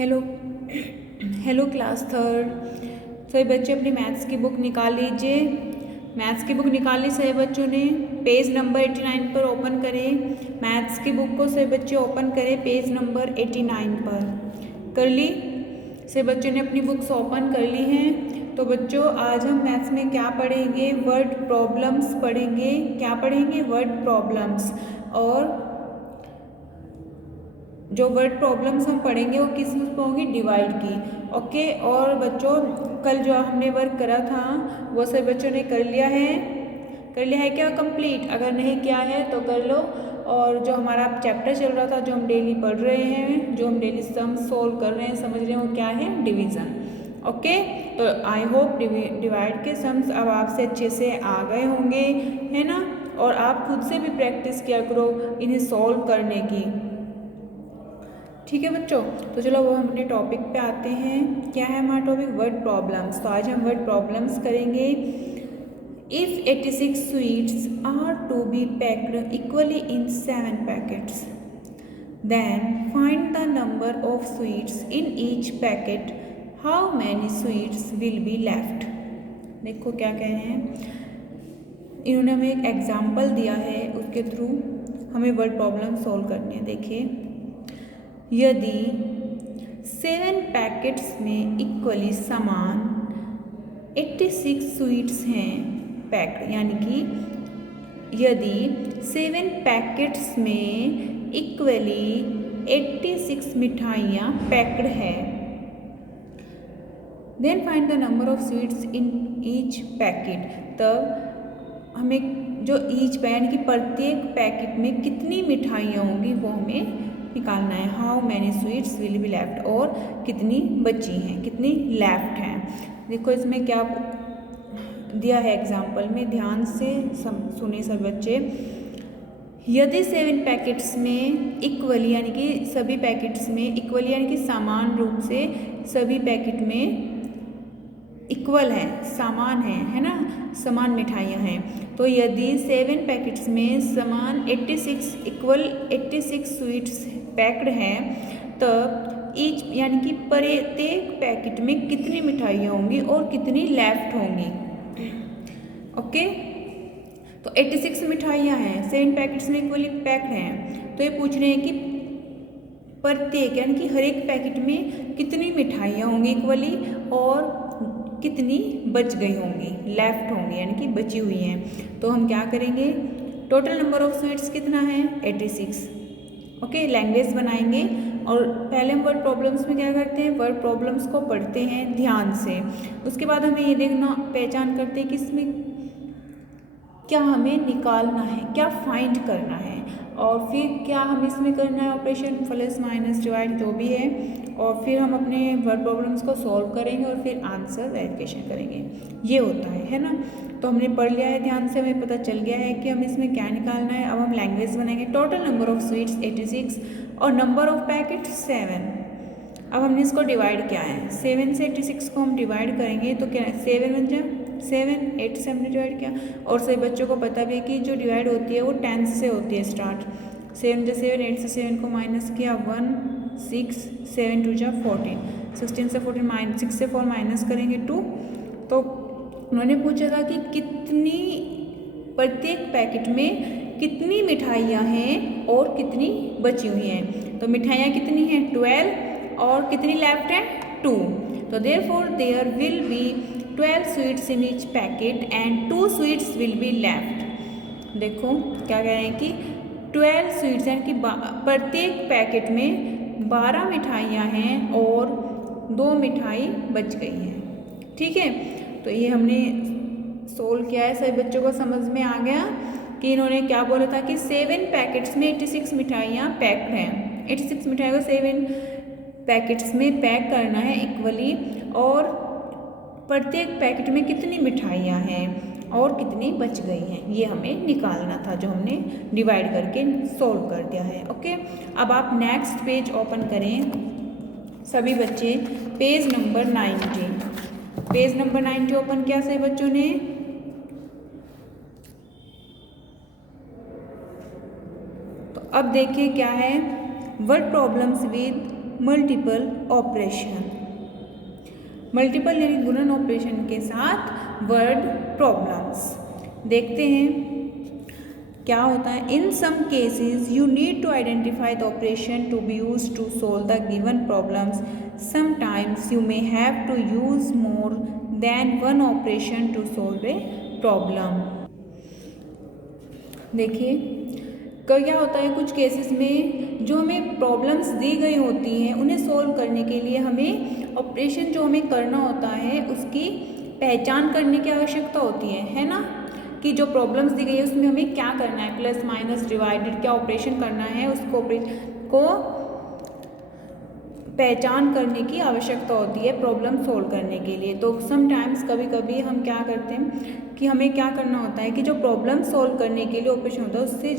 Hello hello class third. सभी बच्चे अपनी मैथ्स की बुक निकाल लीजिए। मैथ्स की बुक निकाल ली सभी बच्चों ने। पेज नंबर 89 पर ओपन करें। मैथ्स की बुक को सभी बच्चे ओपन करें पेज नंबर 89 पर। कर ली? सभी बच्चों ने अपनी बुक्स ओपन कर ली हैं। तो बच्चों आज हम मैथ्स में क्या पढ़ेंगे? वर्ड प्रॉब्लम्स पढ़ेंगे। क्या पढ़ेंगे? Word problems. और जो वर्ड प्रॉब्लम्स हम पढ़ेंगे वो किस पर होंगी? डिवाइड की। ओके। और बच्चों कल जो हमने वर्क करा था वो सभी बच्चों ने कर लिया है? कर लिया है क्या कंप्लीट? अगर नहीं किया है तो कर लो। और जो हमारा चैप्टर चल रहा था, जो हम डेली पढ़ रहे हैं, जो हम डेली सम सोल्व कर रहे हैं, समझ रहे हैं, वो क्या है? डिवीज़न। ओके। तो आई होप डिवाइड के सम्स अब आपसे अच्छे से आ गए होंगे, है ना? और आप खुद से भी प्रैक्टिस किया करो इन्हें सॉल्व करने की। ठीक है बच्चों। तो चलो वो हम अपने टॉपिक पे आते हैं। क्या है हमारा टॉपिक? Word problems. तो आज हम वर्ड प्रॉब्लम्स करेंगे। If 86 sweets are to be packed equally in 7 packets, then find the number of sweets in each packet. How many sweets will be left? देखो क्या कह रहे हैं। इन्होंने हमें एक एग्जाम्पल दिया है, उसके थ्रू हमें वर्ड प्रॉब्लम सॉल्व करनी है। देखिए, यदि 7 पैकेट्स में इक्वली समान 86 स्वीट्स हैं पैक्ड, यानी कि यदि 7 पैकेट्स में इक्वली 86 मिठाइयाँ पैक्ड है, then find the number of sweets in each packet. तब हमें जो ईच यानी कि प्रत्येक पैकेट में कितनी मिठाइयाँ होंगी वो हमें निकालना है। How many sweets will be left, और कितनी बची हैं, कितनी लेफ्ट हैं। देखो इसमें क्या दिया है एग्जाम्पल में, ध्यान से सुनिए सब बच्चे। यदि 7 पैकेट्स में इक्वली यानी कि सभी पैकेट्स में इक्वली यानी कि समान रूप से सभी पैकेट में इक्वल है, समान है ना, समान मिठाइयाँ हैं। तो यदि 7 पैकेट्स में समान 86 स्वीट्स पैक्ड हैं, तब ईच यानी कि प्रत्येक पैकेट में कितनी मिठाइयाँ होंगी और कितनी लेफ्ट होंगी। ओके। तो 86 मिठाइयाँ हैं, 7 पैकेट्स में इक्वली पैक्ड हैं। तो ये पूछ रहे हैं कि प्रत्येक यानी कि हर एक पैकेट में कितनी मिठाइयाँ होंगी इक्वली और कितनी बच गई होंगी, लेफ्ट होंगी, यानी कि बची हुई हैं। तो हम क्या करेंगे? टोटल नंबर ऑफ स्वीट्स कितना है? 86। ओके। लैंग्वेज बनाएंगे और पहले हम वर्ड प्रॉब्लम्स में क्या करते हैं? वर्ड प्रॉब्लम्स को पढ़ते हैं ध्यान से। उसके बाद हमें ये देखना, पहचान करते हैं कि इसमें क्या हमें निकालना है, क्या फाइंड करना है, और फिर क्या हमें इसमें करना है ऑपरेशन प्लस माइनस डिवाइड जो भी है, और फिर हम अपने वर्ड प्रॉब्लम्स को सॉल्व करेंगे और फिर आंसर वेरिफिकेशन करेंगे। ये होता है ना? तो हमने पढ़ लिया है ध्यान से, हमें पता चल गया है कि हमें इसमें क्या निकालना है। अब हम लैंग्वेज बनाएंगे। टोटल नंबर ऑफ स्वीट्स 86 और नंबर ऑफ पैकेट 7। अब हमने इसको डिवाइड किया है, 7 से 86 को हम डिवाइड करेंगे तो क्या 7 बन जाए 7, 8 से हमने डिवाइड किया। और सभी बच्चों को पता भी है कि जो डिवाइड होती है वो 10 से होती है स्टार्ट। 7 से 7, 8 से 7 को माइनस किया 1, 6, 7 2 जा 14, 16 से 14 6 से 4 माइनस करेंगे 2। तो उन्होंने पूछा था कि कितनी प्रत्येक पैकेट में कितनी मिठाइयाँ हैं और कितनी बची हुई हैं। तो मिठाइयाँ कितनी हैं? 12, और कितनी लेफ्ट है? 2। तो therefore there will be 12 sweets in each packet and 2 sweets will be left. देखो क्या कह रहे हैं कि 12 स्वीट्स यानी कि प्रत्येक पैकेट में 12 मिठाइयाँ हैं और 2 मिठाई बच गई हैं। ठीक है। तो ये हमने सोल्व किया है। सभी बच्चों को समझ में आ गया कि इन्होंने क्या बोला था कि 7 पैकेट्स में 86 मिठाइयाँ पैक्ड हैं। 86 मिठाई को 7 पैकेट्स में पैक करना है इक्वली, और प्रत्येक पैकेट में कितनी मिठाइयाँ हैं और कितनी बच गई हैं, ये हमें निकालना था, जो हमने डिवाइड करके सोल्व कर दिया है। ओके। अब आप नेक्स्ट पेज ओपन करें सभी बच्चे, page number 90। Page number 90 open किया सभी बच्चों ने? तो अब देखिए क्या है, word problems with multiple operation. Multiple यानी गुणन ऑपरेशन के साथ वर्ड प्रॉब्लम्स। देखते हैं क्या होता है। In some cases you need to identify the operation to be use to solve the given problems. Sometimes you may have to use more than one operation to solve a problem. देखिए क्या होता है, कुछ cases में जो हमें problems दी गई होती हैं उन्हें सोल्व करने के लिए हमें ऑपरेशन जो हमें करना होता है उसकी पहचान करने की आवश्यकता होती है ना, कि जो प्रॉब्लम्स दी गई है उसमें हमें क्या करना है, प्लस माइनस डिवाइडेड क्या ऑपरेशन करना है, उसको ऑपरेशन को पहचान करने की आवश्यकता होती है प्रॉब्लम सोल्व करने के लिए। तो समटाइम्स कभी कभी हम क्या करते हैं कि हमें क्या करना होता है कि जो प्रॉब्लम सोल्व करने के लिए ऑपरेशन होता है उससे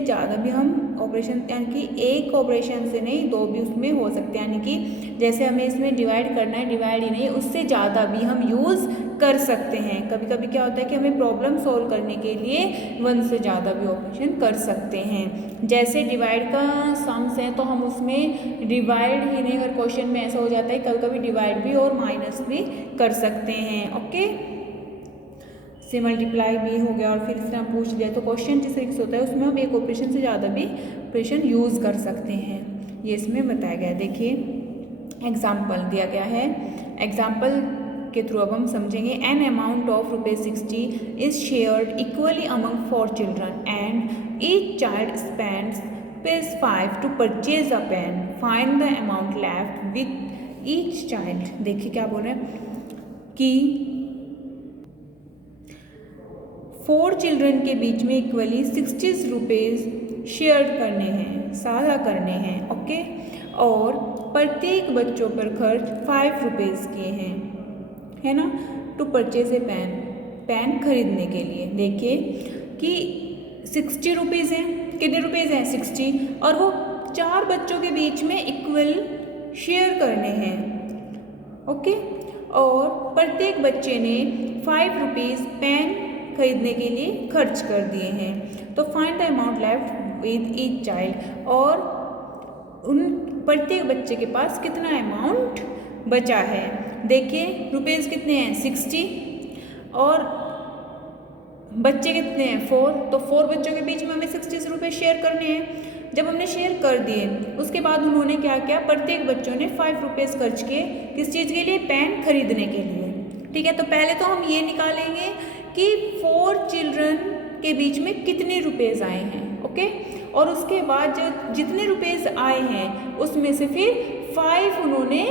ज़्यादा भी हम ऑपरेशन, यानी कि एक ऑपरेशन से नहीं दो भी उसमें हो सकते हैं, यानी कि जैसे हमें इसमें डिवाइड करना है, डिवाइड ही नहीं उससे ज़्यादा भी हम यूज़ कर सकते हैं। कभी कभी क्या होता है कि हमें प्रॉब्लम सोल्व करने के लिए वन से ज़्यादा भी ऑपरेशन कर सकते हैं। जैसे डिवाइड का सम्स है तो हम उसमें डिवाइड ही नहीं, अगर क्वेश्चन में ऐसा हो जाता है कभी कभी डिवाइड भी और माइनस भी कर सकते हैं। ओके, से मल्टीप्लाई भी हो गया और फिर इस तरह पूछ लिया तो क्वेश्चन जिस तरीके से होता है उसमें हम एक ऑपरेशन से ज़्यादा भी ऑपरेशन यूज़ कर सकते हैं, ये इसमें बताया गया है। देखिए एग्जाम्पल दिया गया है, एग्जाम्पल के थ्रू अब हम समझेंगे। An amount of ₹60 is shared equally among 4 children and each child spends ₹5 to purchase a pen. Find the amount left with each child. देखिए क्या बोल रहे हैं कि 4 चिल्ड्रन के बीच में इक्वली ₹60 शेयर करने हैं, साझा करने हैं। ओके, और प्रत्येक बच्चों पर खर्च ₹5 किए हैं, है ना, टू परचेज ए पेन खरीदने के लिए। देखिए कि ₹60 हैं, कितने रुपीज़ हैं 60, और वो 4 बच्चों के बीच में इक्वल शेयर करने हैं। ओके, और प्रत्येक बच्चे ने ₹5 पेन खरीदने के लिए खर्च कर दिए हैं। तो find the amount left with each child, और उन प्रत्येक बच्चे के पास कितना अमाउंट बचा है। देखिए रुपीज़ कितने हैं 60 और बच्चे कितने हैं 4, तो 4 बच्चों के बीच में हमें ₹60 शेयर करने हैं। जब हमने शेयर कर दिए उसके बाद उन्होंने क्या किया, प्रत्येक बच्चों ने ₹5 खर्च किए किस चीज़ के लिए, पेन खरीदने के लिए। ठीक है, तो पहले तो हम ये निकालेंगे कि 4 चिल्ड्रन के बीच में कितने रुपीज़ आए हैं। ओके, और उसके बाद जो जितने रुपीज़ आए हैं उसमें से फिर 5 उन्होंने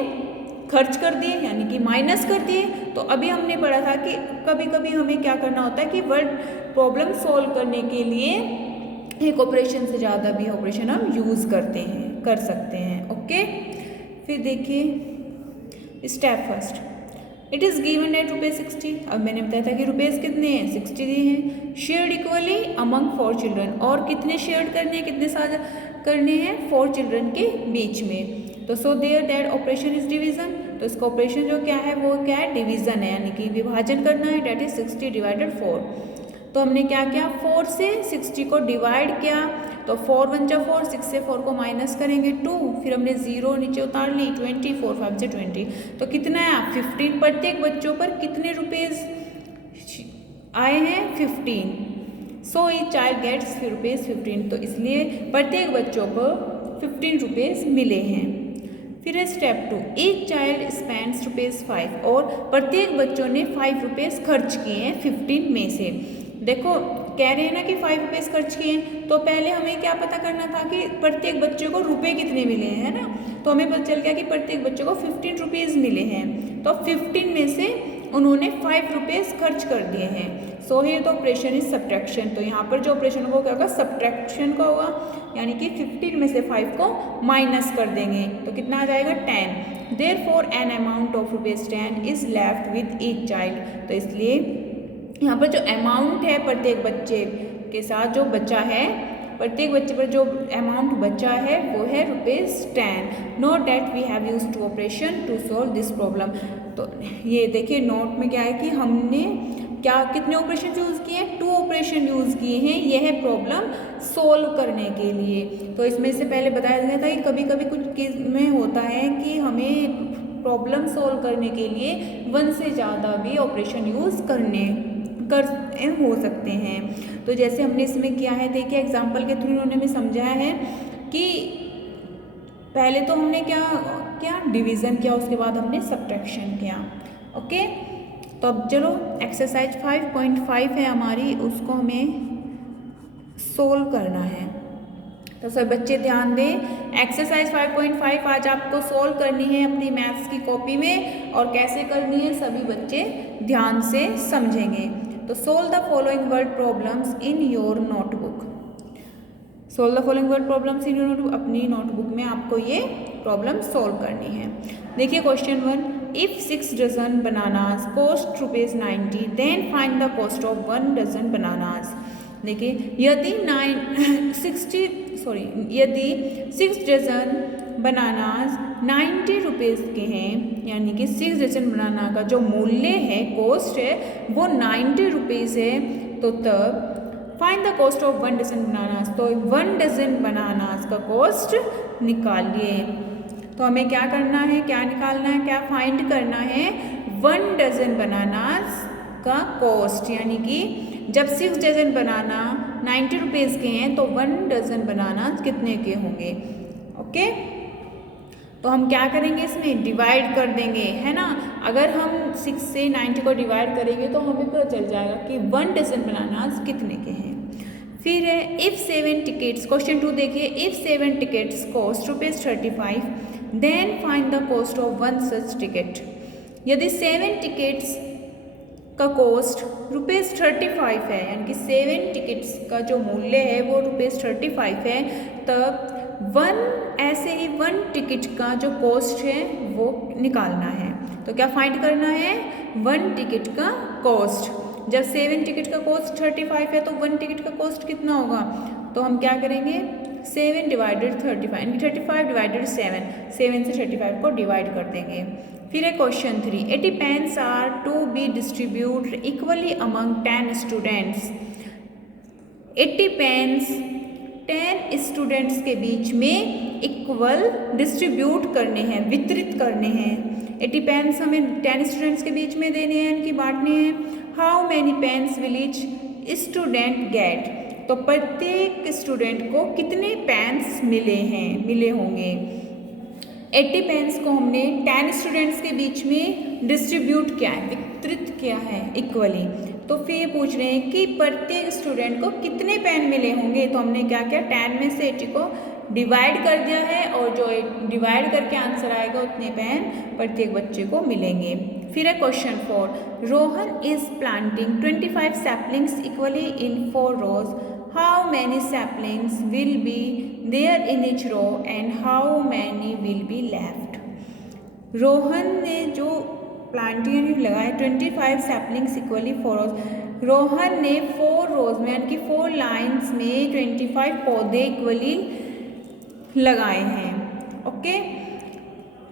खर्च कर दिए, यानी कि माइनस कर दिए। तो अभी हमने पढ़ा था कि कभी कभी हमें क्या करना होता है कि वर्ड प्रॉब्लम सॉल्व करने के लिए एक ऑपरेशन से ज़्यादा भी ऑपरेशन हम यूज़ कर सकते हैं। ओके, फिर देखिए step first, it is given at ₹60। अब मैंने बताया था कि रुपीज़ कितने हैं 60 दिए हैं। शेयर्ड इक्वली अमंग 4 चिल्ड्रन, और कितने शेयर करने हैं, कितने साझा करने हैं 4 चिल्ड्रन के बीच में। तो so there that operation is division, तो इसका ऑपरेशन जो क्या है वो क्या है, डिवीजन है, यानी कि विभाजन करना है। That is 60 divided 4। तो हमने क्या किया, 4 से 60 को डिवाइड किया, तो 4 1 जा 4, 6 से 4 को माइनस करेंगे 2, फिर हमने 0 नीचे उतार ली, 20, 4 5 से 20, तो कितना है 15। प्रत्येक बच्चों पर कितने रुपीज़ आए हैं 15, सो ईच चाइल्ड गेट्स ₹15। तो इसलिए प्रत्येक बच्चों को ₹15 मिले हैं। फिर है स्टेप 2, ईच चाइल्ड स्पेंड्स ₹5, और प्रत्येक बच्चों ने ₹5 खर्च किए हैं 15 में से। देखो कह रहे हैं ना कि ₹5 खर्च किए हैं, तो पहले हमें क्या पता करना था कि प्रत्येक बच्चे को रुपए कितने मिले हैं, है ना। तो हमें पता चल गया कि प्रत्येक बच्चे को ₹15 मिले हैं, तो 15 में से उन्होंने ₹5 खर्च कर दिए हैं। So here the operation is subtraction, तो यहाँ पर जो ऑपरेशन होगा क्या होगा, सब्ट्रैक्शन का होगा, यानी कि 15 में से 5 को माइनस कर देंगे, तो कितना आ जाएगा 10। Therefore N amount of ₹10 is left with each child. तो इसलिए यहाँ पर जो अमाउंट है प्रत्येक बच्चे के साथ जो बचा है, प्रत्येक बच्चे पर जो अमाउंट बचा है वो है ₹10। Note that we have used two operation to solve this problem. तो ये देखिए नोट में क्या है कि हमने क्या कितने ऑपरेशन यूज़ किए हैं? 2 ऑपरेशन यूज़ किए हैं यह प्रॉब्लम सोल्व करने के लिए। तो इसमें से पहले बताया गया था कि कभी कभी कुछ केस में होता है कि हमें प्रॉब्लम सोल्व करने के लिए 1 से ज़्यादा भी ऑपरेशन यूज़ कर हो सकते हैं। तो जैसे हमने इसमें किया है, देखिए एग्जाम्पल के थ्रू उन्होंने हमें समझाया है कि पहले तो हमने क्या डिवीज़न किया, उसके बाद हमने सब्ट्रैक्शन किया। ओके, तो अब चलो एक्सरसाइज 5.5 है हमारी, उसको हमें सोल्व करना है। तो सब बच्चे ध्यान दें, एक्सरसाइज 5.5 आज आपको सोल्व करनी है अपनी मैथ्स की कॉपी में, और कैसे करनी है सभी बच्चे ध्यान से समझेंगे। तो solve the following word problems in your notebook. Solve the following word problems in your notebook, अपनी नोटबुक में आपको ये प्रॉब्लम सोल्व करनी है। देखिए question 1, if 6 dozen bananas cost ₹90 then find the cost of 1 dozen bananas. देखिए यदि 6 dozen bananas 90 rupees के हैं, यानी कि 6 डजन बनाना का जो मूल्य है, कॉस्ट है, वो 90 रुपीज़ है, तो तब find the cost of 1 dozen bananas, तो 1 डजन बनानास का कॉस्ट निकालिए। तो हमें क्या करना है, क्या निकालना है, क्या फाइंड करना है? 1 डजन बनानास का कॉस्ट, यानी कि जब 6 डजन बनाना 90 रुपीज़ के हैं तो 1 डजन बनाना कितने के होंगे। ओके, तो हम क्या करेंगे, इसमें डिवाइड कर देंगे, है ना। अगर हम 6 से 90 को डिवाइड करेंगे तो हमें पता चल जाएगा कि 1 डजन बनाना कितने के हैं। फिर है इफ़ 7 टिकट्स, क्वेश्चन 2 देखिए, if 7 tickets cost ₹35 then find the cost of 1 such ticket. यदि 7 टिकट्स का कॉस्ट ₹35 है, यानी कि 7 टिकट्स का जो मूल्य है वो ₹35 है, तब 1 टिकट का जो कॉस्ट है वो निकालना है। तो क्या फाइंड करना है? 1 टिकट का कॉस्ट। जब 7 टिकट का कॉस्ट 35 है तो 1 टिकट का कॉस्ट कितना होगा? तो हम क्या करेंगे, 7 डिवाइडेड 35, यानी 35 डिवाइडेड 7 से 35 को डिवाइड कर देंगे। फिर है question 3, 80 pens are to be distributed equally among 10 students. 80 pens 10 students के बीच में इक्वल डिस्ट्रीब्यूट करने हैं, वितरित करने हैं। 80 पेन्स हमें 10 स्टूडेंट्स के बीच में देने हैं, इनकी बांटने हैं। How many pens will each student get, तो प्रत्येक स्टूडेंट को कितने पेन्स मिले होंगे। 80 पेन्स को हमने 10 स्टूडेंट्स के बीच में डिस्ट्रीब्यूट किया है, वितरित किया है इक्वली। तो फिर ये पूछ रहे हैं कि प्रत्येक स्टूडेंट को कितने पेन मिले होंगे। तो हमने क्या किया, 10 में से 80 को डिवाइड कर दिया है, और जो डिवाइड करके आंसर आएगा उतने पेन प्रत्येक बच्चे को मिलेंगे। फिर है question 4, Rohan is planting 25 saplings equally in 4 rows। How many saplings will be there in each row and how many will be left? Rohan ने जो प्लांटिंग लगाए 25 सैपलिंग्स इक्वली 4 rows। रोहन ने 4 rows में, यानी कि 4 लाइन्स में 25 पौधे इक्वली लगाए हैं। ओके,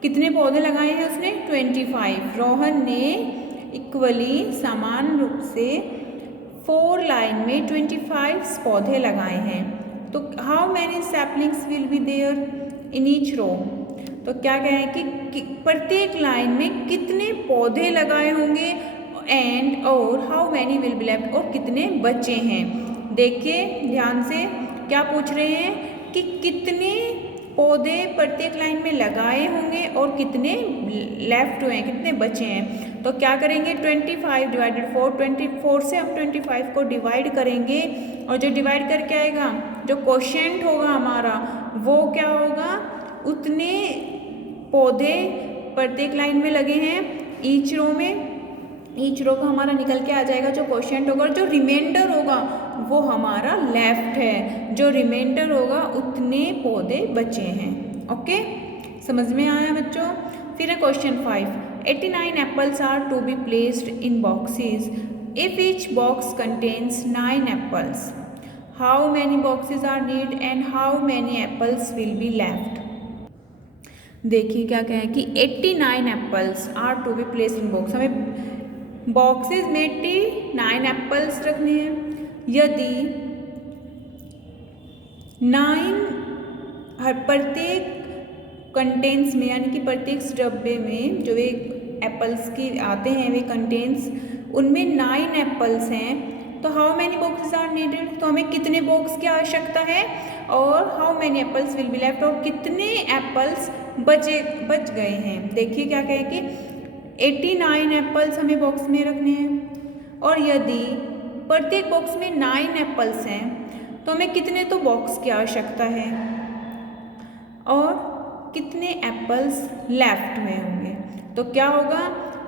कितने पौधे लगाए हैं उसने? 25। रोहन ने इक्वली समान रूप से 4 लाइन में 25 पौधे लगाए हैं। तो how many saplings will be there in each row, तो क्या कह रहे हैं कि प्रत्येक लाइन में कितने पौधे लगाए होंगे, एंड और how many will be left, और कितने बचे हैं। देखिए ध्यान से, क्या पूछ रहे हैं कि कितने पौधे प्रत्येक लाइन में लगाए होंगे और कितने लेफ्ट हुए हैं, कितने बचे हैं। तो क्या करेंगे, 25 डिवाइडेड 4, 24 से हम 25 को डिवाइड करेंगे, और जो डिवाइड करके आएगा, जो क्वोशिएंट होगा हमारा, वो क्या होगा, उतने पौधे प्रत्येक लाइन में लगे हैं ईच रो में। ईच रो का हमारा निकल के आ जाएगा जो क्वोशिएंट होगा, और जो रिमाइंडर होगा वो हमारा लेफ्ट है। जो रिमाइंडर होगा उतने पौधे बचे हैं। ओके, समझ में आया बच्चों। फिर है question 5, 89 apples are to be placed in boxes if each box contains 9 apples. How many boxes are need and how many apples will be left. देखिए क्या कहें कि 89 apples are to be placed in box, हमें boxes में 9 apples रखने हैं। यदि 9 हर प्रत्येक कंटेंट्स में यानी कि प्रत्येक डब्बे में जो एक एप्पल्स की आते हैं वे कंटेंट्स उनमें 9 एप्पल्स हैं तो how many boxes are needed, तो हमें कितने बॉक्स की आवश्यकता है और how many apples will be left, और कितने एप्पल्स बच गए हैं। देखिए क्या कहे कि 89 एप्पल्स हमें बॉक्स में रखने हैं और यदि प्रत्येक बॉक्स में 9 एप्पल्स हैं तो हमें कितने तो बॉक्स की आवश्यकता है और कितने एप्पल्स लेफ्ट हुए होंगे। तो क्या होगा,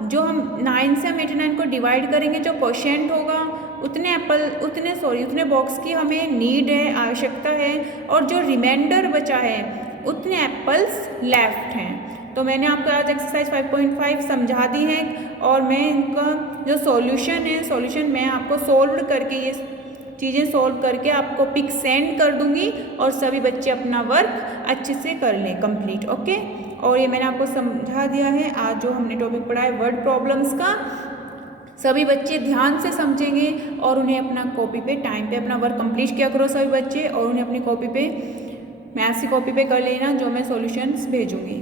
जो हम 9 से हम 89 को डिवाइड करेंगे, जो क्वोशिएंट होगा उतने बॉक्स की हमें नीड है, आवश्यकता है, और जो रिमाइंडर बचा है उतने एप्पल्स लेफ्ट हैं। तो मैंने आपको आज एक्सरसाइज 5.5 समझा दी है और मैं इनका जो सॉल्यूशन मैं आपको सॉल्व करके ये चीज़ें सॉल्व करके आपको पिक सेंड कर दूंगी और सभी बच्चे अपना वर्क अच्छे से कर लें कंप्लीट। ओके, और ये मैंने आपको समझा दिया है। आज जो हमने टॉपिक पढ़ा है वर्ड प्रॉब्लम्स का, सभी बच्चे ध्यान से समझेंगे और उन्हें अपना कॉपी पे टाइम पे अपना वर्क कंप्लीट किया करो सभी बच्चे, और उन्हें अपनी कॉपी पे मैथ्स की कॉपी पे कर लेना जो मैं सॉल्यूशंस भेजूंगी।